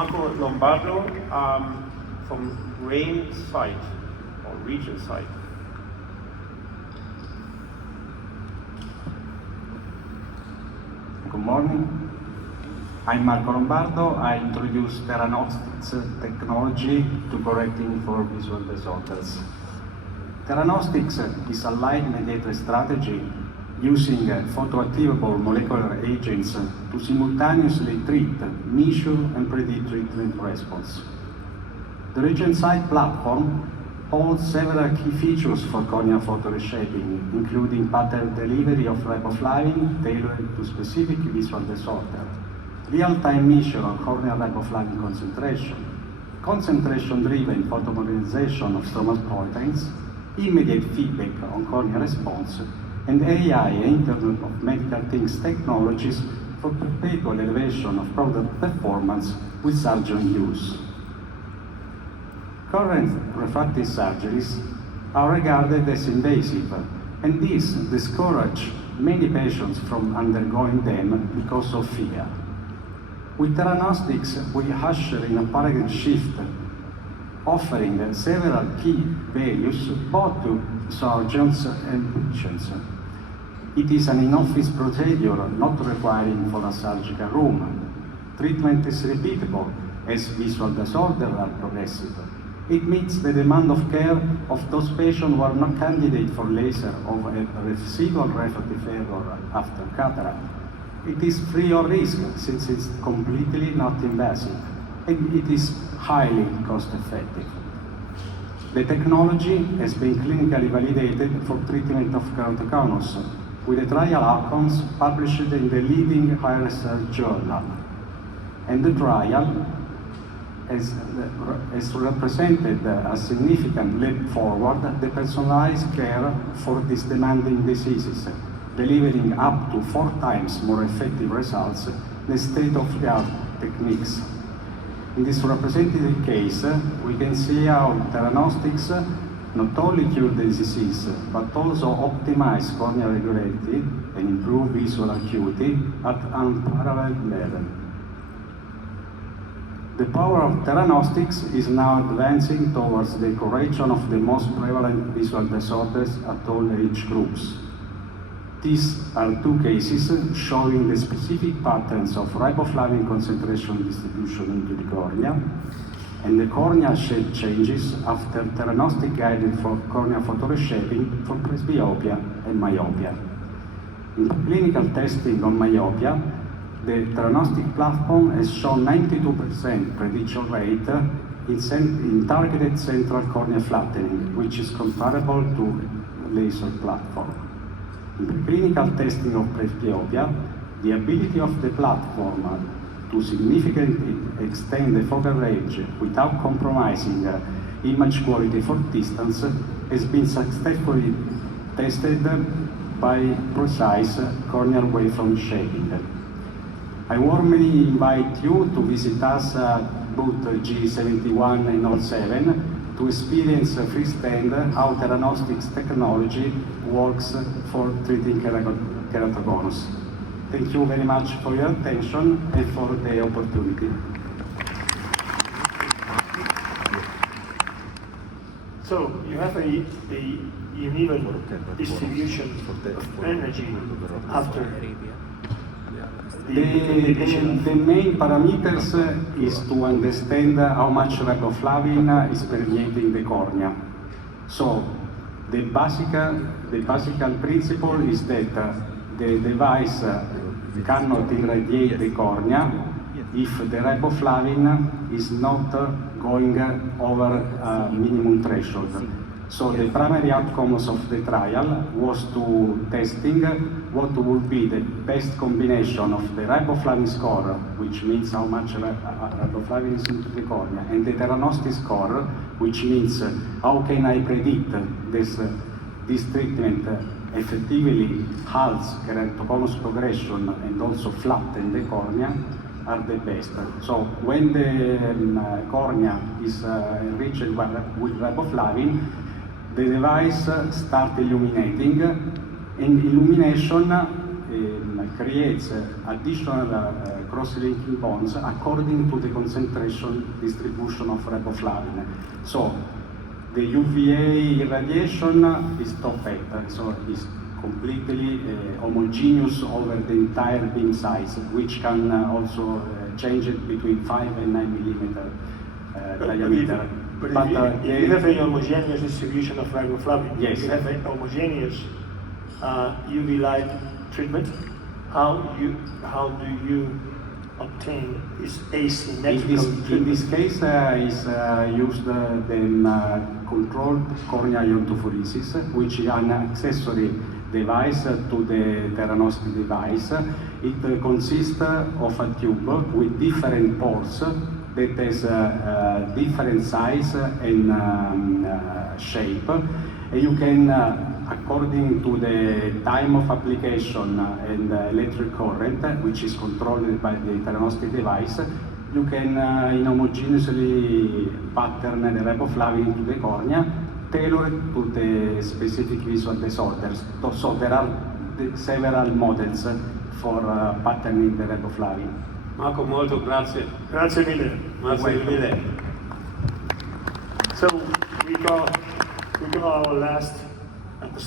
Marco Lombardo from Regensight or Regensight. Good morning. I'm Marco Lombardo. I introduce Theranostics technology to correcting for visual disorders. Theranostics is a light-mediated strategy using photoactivable molecular agents to simultaneously treat, measure, and predict treatment response. The Regensight platform holds several key features for corneal photo reshaping, including pattern delivery of riboflavin tailored to specific visual disorder, real-time measure of corneal riboflavin concentration-driven photomodernization of stromal proteins, immediate feedback on corneal response, and AI and Internet of Medical Things technologies for perpetual elevation of product performance with surgeon use. Current refractive surgeries are regarded as invasive, and this discourages many patients from undergoing them because of fear. With Theranostics, we usher in a paradigm shift, offering several key values both to surgeons and patients. It is an in-office procedure not requiring for a surgical room. Treatment is repeatable as visual disorders are progressive. It meets the demand of care of those patients who are not candidates for laser or a residual refractive error after cataract. It is free of risk since it's completely not invasive, and it is highly cost-effective. The technology has been clinically validated for treatment of keratoconus, with the trial outcomes published in the leading higher research journal. And the trial has represented a significant leap forward the personalized care for these demanding diseases, delivering up to 4 times more effective results than state-of-the-art techniques. In this representative case, we can see how Theranostics not only cure the disease, but also optimize corneal regularity and improve visual acuity at unparalleled level. The power of Theranostics is now advancing towards the correction of the most prevalent visual disorders at all age groups. These are 2 cases showing the specific patterns of riboflavin concentration distribution into the cornea and the corneal shape changes after Theranostic guided for corneal photoreshaping for presbyopia and myopia. In clinical testing on myopia, the Theranostic platform has shown 92% prediction rate in targeted central corneal flattening, which is comparable to laser platform. In clinical testing of presbyopia, the ability of the platform to significantly extend the focal range without compromising image quality for distance has been successfully tested by precise corneal waveform shaping. I warmly invite you to visit us at booth G71 and 07 to experience firsthand how Theranostics technology works for treating keratoconus. Thank you very much for your attention and for the opportunity. So you have a uneven distribution of energy after the main parameters is to understand how much riboflavin is permeating the cornea. So the basic principle is that the device cannot irradiate the cornea if the riboflavin is not going over a minimum threshold. So the primary outcomes of the trial was to testing what would be the best combination of the riboflavin score, which means how much riboflavin is into the cornea, and the Theranostic score, which means how can I predict this treatment effectively halts keratoconus progression and also flatten the cornea are the best. So when the cornea is enriched with riboflavin, the device starts illuminating, and illumination creates additional cross-linking bonds according to the concentration distribution of riboflavin. So the UVA irradiation is top hat, so it's completely homogeneous over the entire beam size, which can also change it between 5 and 9 millimeter diameter. But if you have a homogeneous distribution of riboflavin, yes. you have a homogeneous UV light treatment, how do you obtain this asymmetrical treatment? In this case, is used the controlled corneal iontophoresis, which is an accessory device to the Theranostics device. It consists of a tube with different ports that has different size and shape. And you can, according to the time of application and electric current, which is controlled by the Theranostics device, you can inhomogeneously pattern the riboflavin into the cornea, tailored to the specific visual disorders. So there are several models for patterning the riboflavin. Marco, molto grazie. Grazie mille. Grazie mille. So we got our last episode.